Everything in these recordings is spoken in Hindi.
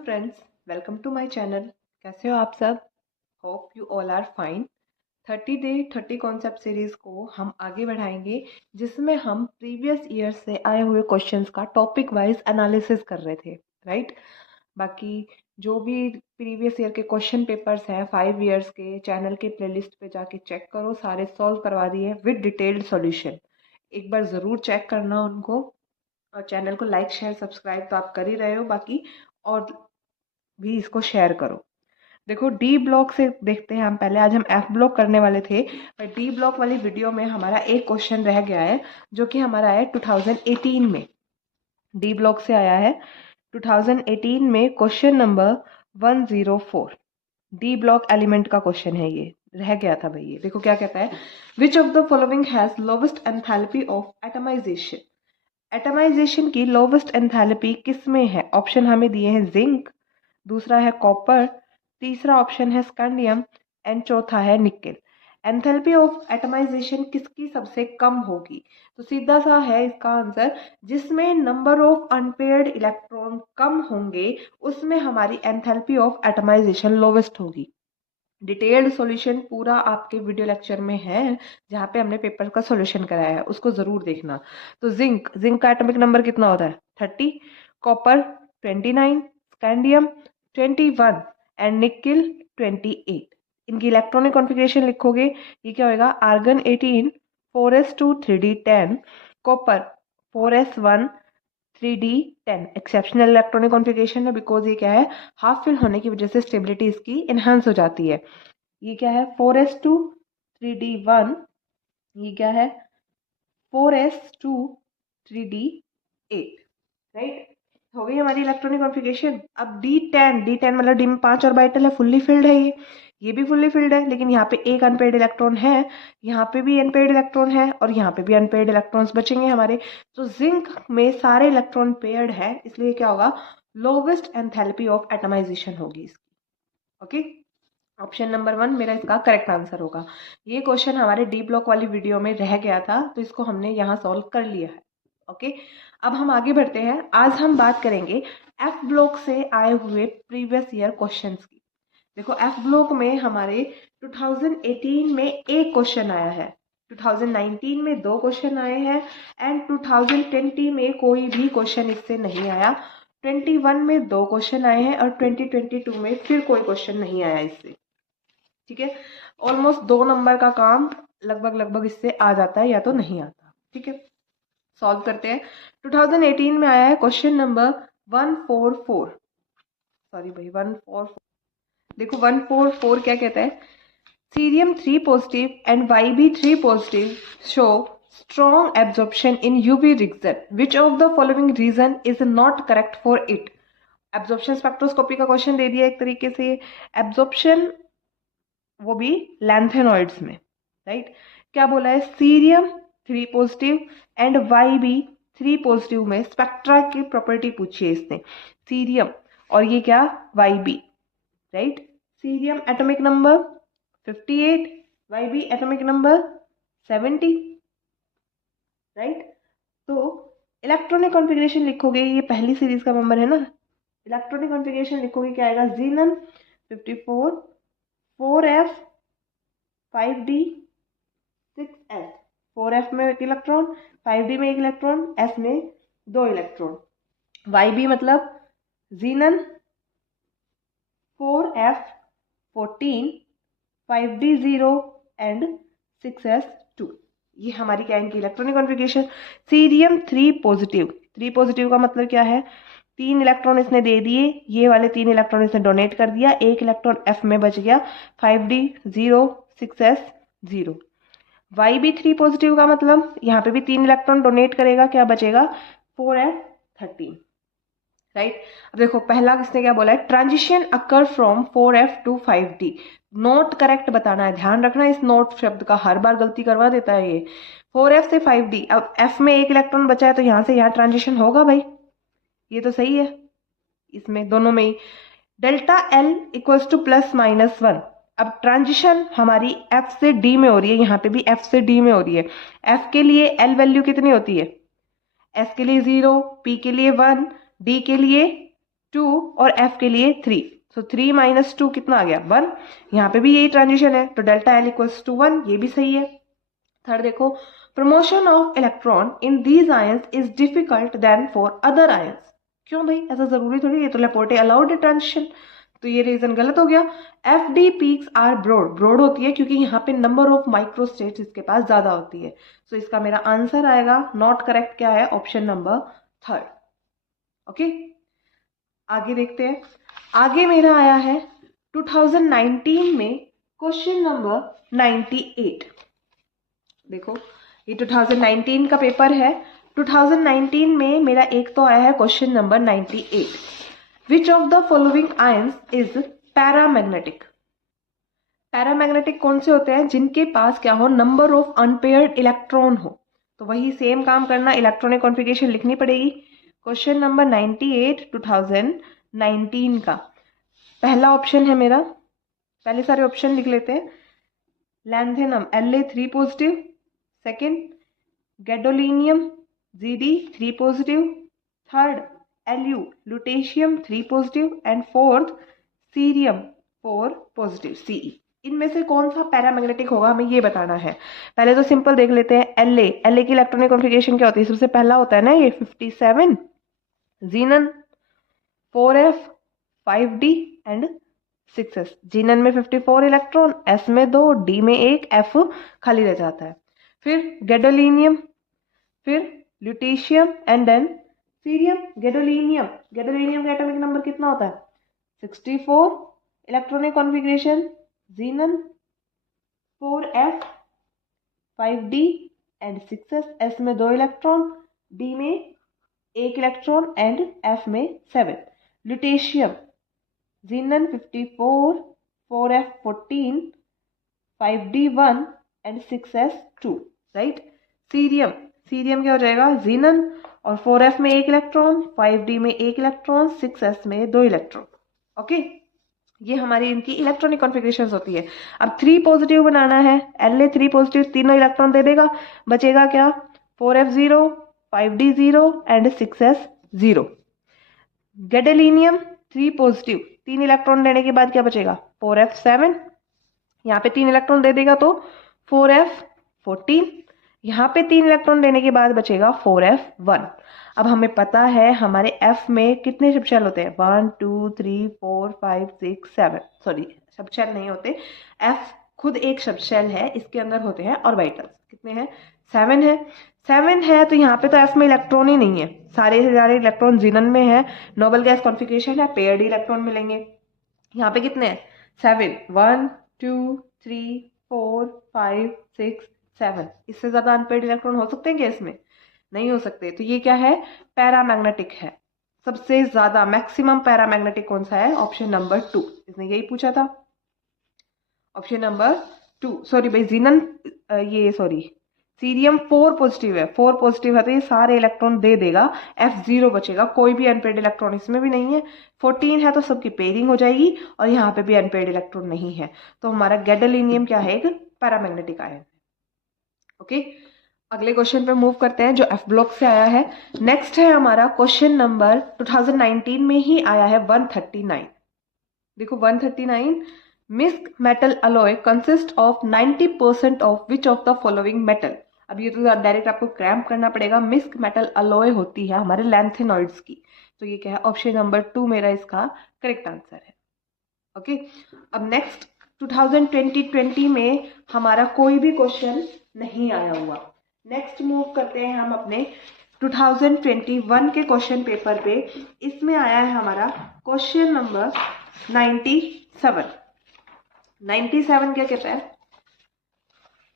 Friends, welcome to my channel. कैसे हो आप सब? Hope you all are fine. 30 day 30 concept series को हम आगे बढ़ाएंगे, जिसमें हम प्रीवियस ईयर से आए हुए क्वेश्चंस का टॉपिक वाइज एनालिसिस कर रहे थे, राइट। बाकी जो भी प्रीवियस ईयर के क्वेश्चन पेपर्स हैं 5 ईयर्स के, चैनल के प्लेलिस्ट पे जाके चेक करो, सारे सॉल्व करवा दिए विद डिटेल्ड सॉल्यूशन। एक बार ज़रूर चेक करना उनको, और चैनल को लाइक शेयर सब्सक्राइब तो आप कर ही रहे हो, बाकी और भी इसको शेयर करो। देखो, डी ब्लॉक से देखते हैं हम पहले। आज हम एफ ब्लॉक करने वाले थे, पर डी ब्लॉक वाली वीडियो में हमारा एक क्वेश्चन रह गया है, जो कि हमारा है 2018 में। डी ब्लॉक से आया है 2018 में, question number 104। D block element का क्वेश्चन है, ये रह गया था भाई। ये देखो क्या कहता है, which of the following has lowest enthalpy of atomization. Atomization की लोवेस्ट एंथैल्पी किस में है? ऑप्शन हमें दिए हैं जिंक, दूसरा है कॉपर, तीसरा ऑप्शन है स्कैंडियम एंड चौथा है निकेल। एंथैल्पी ऑफ एटमाइजेशन किसकी सबसे कम होगी? तो सीधा सा है इसका आंसर, जिसमें नंबर ऑफ अनपेयर्ड इलेक्ट्रॉन कम होंगे उसमें हमारी एंथैल्पी ऑफ एटमाइजेशन लोवेस्ट होगी। डिटेल्ड सॉल्यूशन पूरा आपके वीडियो लेक्चर में है, जहाँ पे हमने पेपर का सॉल्यूशन कराया है, उसको जरूर देखना। तो जिंक का एटॉमिक नंबर कितना होता है? 30, कॉपर 29, स्कैंडियम 21 एंड निकेल 28। इनकी इलेक्ट्रॉनिक कॉन्फ़िगरेशन लिखोगे, ये क्या होगा? Argon 18 4s2 3d10, copper 4s1 3d10। Exceptional electronic configuration है, बिकॉज ये क्या है, हाफ फिल होने की वजह से स्टेबिलिटी इसकी इनहांस हो जाती है। ये क्या है? 4s2 3d1, ये क्या है? 4s2 3d8, right. हो गई हमारी इलेक्ट्रॉनिक कॉन्फ़िगरेशन। अब D10 मतलब डी में 5 ऑर्बिटल है, फुल्ली फिल्ड है ये भी फुल्ली फिल्ड है, लेकिन यहाँ पे एक अनपेयर्ड इलेक्ट्रॉन है, यहाँ पे भी अनपेयर्ड इलेक्ट्रॉन है, और यहाँ पे भी अनपेयर्ड इलेक्ट्रॉन्स बचेंगे हमारे। तो जिंक में सारे इलेक्ट्रॉन पेयर्ड है, इसलिए क्या होगा? लोवेस्ट एंथैल्पी ऑफ एटमाइजेशन होगी इसकी। ओके, ऑप्शन नंबर 1 मेरा इसका करेक्ट आंसर होगा। ये क्वेश्चन हमारे डी ब्लॉक वाली वीडियो में रह गया था, तो इसको हमने यहाँ सॉल्व कर लिया है। ओके, अब हम आगे बढ़ते हैं। आज हम बात करेंगे एफ ब्लॉक से आए हुए प्रीवियस ईयर क्वेश्चंस की। देखो, एफ ब्लॉक में हमारे 2018 में एक क्वेश्चन आया है, 2019 में 2 क्वेश्चन आए हैं, एंड 2020 में कोई भी क्वेश्चन इससे नहीं आया। 21 में 2 क्वेश्चन आए हैं, और 2022 में फिर कोई क्वेश्चन नहीं आया इससे। ठीक है, ऑलमोस्ट 2 नंबर का काम लगभग इससे आ जाता है, या तो नहीं आता। ठीक है, सॉल्व करते हैं। 2018 में आया है क्वेश्चन नंबर 144। सॉरी भाई, 144। देखो 144 क्या कहता है, cerium 3 positive and YB3 positive show strong absorption in UV region, which of the following reason is not correct for इट। एब्जॉर्प्शन स्पेक्ट्रोस्कोपी का क्वेश्चन दे दिया एक तरीके से। एब्जॉर्प्शन वो भी लैंथेनॉइड्स में, राइट। क्या बोला है? Cerium 3 positive and YB3 positive में स्पेक्ट्रा की प्रॉपर्टी पूछी है इसने, सीरियम और ये क्या, YB, right. Cerium atomic number 58, YB atomic number 70, right. तो इलेक्ट्रॉनिक कॉन्फ़िगरेशन लिखोगे, ये पहली सीरीज का मेंबर है ना, इलेक्ट्रॉनिक कॉन्फ़िगरेशन लिखोगे क्या आएगा? ज़ीनन 54, 4f 5d 6s। 4f में एक इलेक्ट्रॉन, 5d में एक इलेक्ट्रॉन, s में 2 इलेक्ट्रॉन। YB मतलब ज़ीनन 4f 14, 5d 0 एंड 6s 2। ये हमारी क्या इनकी इलेक्ट्रॉनिक कॉन्फ़िगरेशन। सीरियम 3 पॉजिटिव का मतलब क्या है? 3 इलेक्ट्रॉन इसने दे दिए, ये वाले 3 इलेक्ट्रॉन इसने डोनेट कर दिया, एक इलेक्ट्रॉन F में बच गया, 5d 0 6s 0। YB3 पॉजिटिव का मतलब यहाँ पे भी 3 इलेक्ट्रॉन डोनेट करेगा, क्या बचेगा? 4f 13, right. अब देखो पहला किसने क्या बोला है, transition occur from 4f to 5d। Not correct बताना है, ध्यान रखना इस नोट शब्द का, हर बार गलती करवा देता है ये। 4f से 5d, अब f में एक इलेक्ट्रॉन बचा है, तो यहाँ से यहाँ ट्रांजिशन होगा भाई, ये तो सही है, इसमें दोनों में ही। Delta L equals to +-1। अब ट्रांजिशन हमारी F से D में हो रही है, यहाँ पे भी F से D में हो रही है। F के लिए L वैल्यू कितनी होती है? S के लिए 0, P के लिए 1, D के लिए 2 और F के लिए 3, सो 3 माइनस 2 कितना आ गया 1। यहाँ पे भी यही ट्रांजिशन है तो डेल्टा L इक्वल्स टू 1, ये भी सही है। थर्ड देखो, promotion of electron in these ions is difficult than for other ions. क्यों भाई, ऐसा जरूरी थोड़ी, ये तो लेपोर्टे अलाउड है ट्रांजिशन, तो ये रीजन गलत हो गया। F D peaks are broad, broad होती है क्योंकि यहाँ पे नंबर ऑफ माइक्रोस्टेट्स इसके पास ज्यादा होती है। सो इसका मेरा आंसर आएगा नॉट करेक्ट, क्या है ऑप्शन नंबर थर्ड। ओके, आगे देखते हैं। आगे मेरा आया है 2019 में क्वेश्चन नंबर 98। देखो ये 2019 का पेपर है। 2019 में मेरा एक तो आया है question number 98, which of the following ions is paramagnetic. Paramagnetic कौन से होते हैं, जिनके पास क्या हो, नंबर ऑफ अनपेयर्ड इलेक्ट्रॉन हो। तो वही सेम काम करना, इलेक्ट्रॉनिक कॉन्फ़िगरेशन लिखनी पड़ेगी। क्वेश्चन नंबर 98 2019 का पहला ऑप्शन है मेरा, पहले सारे ऑप्शन लिख लेते हैं। Lanthanum La3 positive, second gadolinium Zd 3 positive, third Lu lutetium 3 positive and fourth cerium 4 positive Ce। इनमें से कौन सा पैरामैग्नेटिक होगा हमें ये बताना है। पहले तो सिंपल देख लेते हैं। La की इलेक्ट्रॉनिक कॉन्फ़िगरेशन क्या होती है, सबसे पहला होता है ना ये 57, जीनन 4f 5d एंड 6s। जीनन में 54 इलेक्ट्रॉन, s में 2, d में 1, f खाली रह जाता है। फिर गैडोलिनियम, फिर lutetium and then cerium. Gadolinium का एटॉमिक नंबर कितना होता है 64, electronic configuration xenon 4f 5d and 6s, s में 2 इलेक्ट्रॉन, d में 1 इलेक्ट्रॉन एंड f में 7। Lutetium xenon 54, 4f 14, 5d 1 and 6s 2, right. Cerium क्या हो जाएगा, जीनन और 4f में 1 इलेक्ट्रॉन, 5d में 1 इलेक्ट्रॉन, 6s में 2 इलेक्ट्रॉन। ओके, ये हमारी इनकी इलेक्ट्रॉनिक कॉन्फ़िगरेशंस होती है। अब 3 पॉजिटिव बनाना है, La3 पॉजिटिव तीनों इलेक्ट्रॉन दे देगा, बचेगा क्या 4f 0, 5d 0 and 6s 0। Gadolinium 3 positive, 3 electron देने के बाद क्या बचेगा 4f 7, यहाँ पे 3 इलेक्ट्रॉन दे देगा तो 4f 14, यहाँ पे 3 इलेक्ट्रॉन देने के बाद बचेगा 4f 1। अब हमें पता है हमारे f में कितने शब्द होते हैं 1 2 3 4 5 6 7, सॉरी शब्द नहीं होते, f खुद एक शब्द है, इसके अंदर होते हैं ऑर्बिटल्स। कितने हैं 7 है। 7 है तो यहाँ पे तो f में इलेक्ट्रॉन ही नहीं है, सारे से सारे इलेक्ट्रॉन जीनन में है, नोबल गैस कॉन्फ़िगरेशन है, पेयर्ड इलेक्ट्रॉन मिलेंगे। यहाँ पे कितने हैं 7, 1 2 3 4 5 6 7, इससे ज्यादा अनपेयर्ड इलेक्ट्रॉन हो सकते हैं क्या इसमें, नहीं हो सकते। तो ये क्या है पैरामैग्नेटिक है, सबसे ज्यादा मैक्सिमम पैरामैग्नेटिक कौन सा है, ऑप्शन नंबर 2, इसने यही पूछा था, ऑप्शन नंबर 2। सॉरी भाई जीनन, ये सॉरी सीरियम 4 पॉजिटिव है, 4 पॉजिटिव है तो ये सारे इलेक्ट्रॉन दे देगा, F0 बचेगा, कोई भी अनपेयर्ड इलेक्ट्रॉन इसमें भी नहीं है। 14 है तो सबकी पेयरिंग हो जाएगी और यहाँ पे भी अनपेयर्ड इलेक्ट्रॉन नहीं है, तो हमारा गैडोलिनियम क्या है, एक पैरामैग्नेटिक आयन। ओके, अगले क्वेश्चन पे मूव करते हैं जो F ब्लॉक से आया है। नेक्स्ट है हमारा क्वेश्चन नंबर 2019 में ही आया है 139। देखो 139, misch metal alloy consist of 90% of which of the following metal. अब ये तो डायरेक्ट आपको क्रैम्प करना पड़ेगा, मिस्क मेटल अलॉय होती है हमारे लैंथेनॉइड्स की, तो ये क्या है ऑप्शन नंबर 2 मेरा इसका करेक्ट आंसर है। ओके, अब नेक्स्ट 2020 में हमारा कोई भी क्वेश्चन नहीं आया हुआ। नेक्स्ट मूव करते हैं हम अपने 2021 के क्वेश्चन पेपर पे। इसमें आया है हमारा क्वेश्चन नंबर 97। 97 क्या कहता है,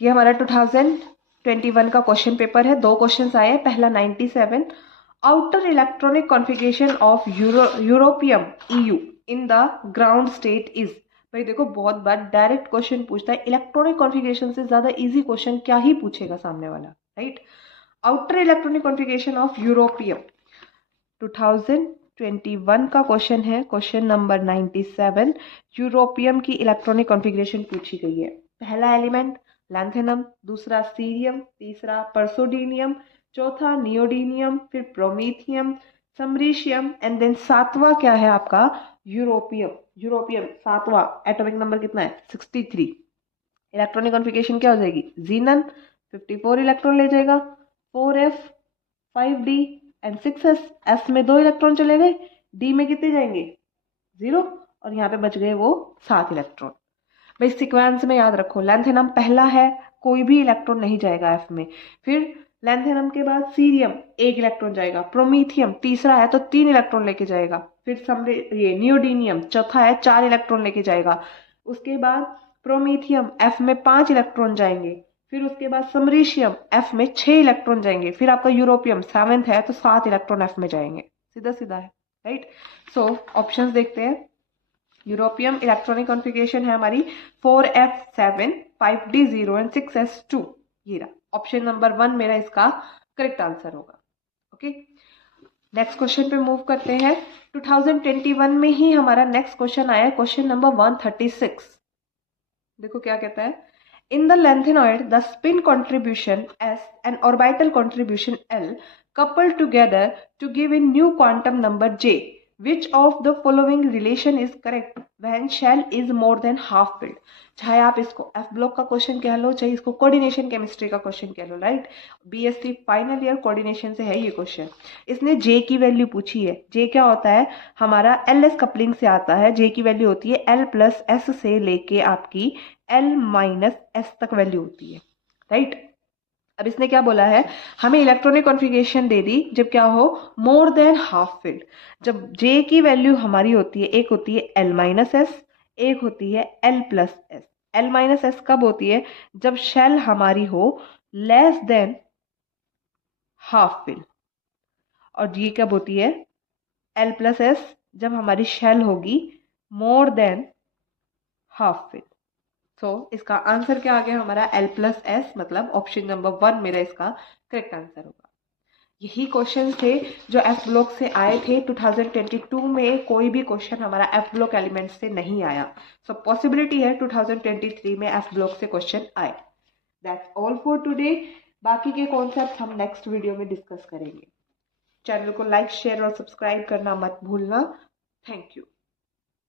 ये हमारा 2021 का क्वेश्चन पेपर है, 2 क्वेश्चन आए। पहला 97, outer electronic configuration of europium EU in the ground state is. भाई देखो बहुत बार डायरेक्ट क्वेश्चन पूछता है, इलेक्ट्रॉनिक कॉन्फ़िगरेशन से ज्यादा इजी क्वेश्चन क्या ही पूछेगा सामने वाला, right. Outer electronic configuration of europium 2021 का क्वेश्चन है, क्वेश्चन नंबर 97। यूरोपियम की इलेक्ट्रॉनिक कॉन्फ़िगरेशन पूछी गई है। पहला एलिमेंट लैंथेनम, दूसरा सीरियम, तीसरा परसोडिनियम, चौथा नियोडीनियम, फिर प्रोमीथियम, समरीशियम एंड देन सातवां क्या है आपका यूरोपियम। यूरोपियम सातवां, एटॉमिक नंबर कितना है 63। इलेक्ट्रॉनिक कॉन्फ़िगरेशन क्या हो जाएगी, जीनन 54 इलेक्ट्रॉन ले जाएगा, 4f 5d and 6s। s में 2 इलेक्ट्रॉन चले गए, d में कितने जाएंगे 0, और यहाँ पे बच गए वो 7 इलेक्ट्रॉन। भाई सीक्वेंस में याद रखो, लैंथेनम पहला है, कोई भी इलेक्ट्रॉन नहीं जाएगा f में। फिर लैंथेनम के बाद सीरियम 1 इलेक्ट्रॉन जाएगा, प्रोमीथियम तीसरा है तो 3 इलेक्ट्रॉन लेके जाएगा, फिर ये नियोडीनियम चौथा है 4 इलेक्ट्रॉन लेके जाएगा। उसके बाद प्रोमीथियम f में 5 इलेक्ट्रॉन जाएंगे, फिर उसके बाद समरीशियम f में 6 इलेक्ट्रॉन जाएंगे, फिर आपका यूरोपियम 7th है तो 7 इलेक्ट्रॉन f में जाएंगे। सीधा सीधा है, राइट। सो ऑप्शंस देखते हैं। यूरोपियम इलेक्ट्रॉनिक कॉन्फ़िगरेशन है हमारी 4f7 5d0 एंड 6s2। ये रहा ऑप्शन नंबर 1 मेरा इसका करेक्ट आंसर होगा। ओके, नेक्स्ट क्वेश्चन पे मूव करते हैं। 2021 में ही हमारा नेक्स्ट क्वेश्चन आया, क्वेश्चन नंबर 136। देखो क्या कहता है, in the lengthenoid the spin contribution s and orbital contribution l coupled together to give a new quantum number j. Which of the following relation is correct when shell is more than half filled? चाहे आप इसको F ब्लॉक का क्वेश्चन कह लो, चाहे इसको कोऑर्डिनेशन केमिस्ट्री का क्वेश्चन कह लो, right. BSc final year coordination से है ये क्वेश्चन। इसने J की वैल्यू पूछी है। J क्या होता है, हमारा LS कपलिंग से आता है। J की वैल्यू होती है L+S से लेके आपकी L-S तक वैल्यू होती है, राइट। अब इसने क्या बोला है, हमें इलेक्ट्रॉनिक कॉन्फ़िगरेशन दे दी जब क्या हो मोर देन हाफ फिल्ड। जब J की वैल्यू हमारी होती है, एक होती है L-S, एक होती है L+S। L-S कब होती है, जब शेल हमारी हो लेस देन हाफ फिल, और G कब होती है L+S, जब हमारी शेल होगी मोर देन हाफ फिल। सो इसका आंसर क्या आ गया हमारा L+S, मतलब ऑप्शन नंबर 1 मेरा इसका करेक्ट आंसर होगा। यही क्वेश्चन थे जो F ब्लॉक से आए थे। 2022 में कोई भी क्वेश्चन हमारा F ब्लॉक एलिमेंट से नहीं आया। सो पॉसिबिलिटी है 2023 में F ब्लॉक से क्वेश्चन आए। That's all for today. बाकी के कॉन्सेप्ट हम नेक्स्ट वीडियो में डिस्कस करेंगे। चैनल को लाइक, शेयर और सब्सक्राइब करना मत भूलना। Thank you.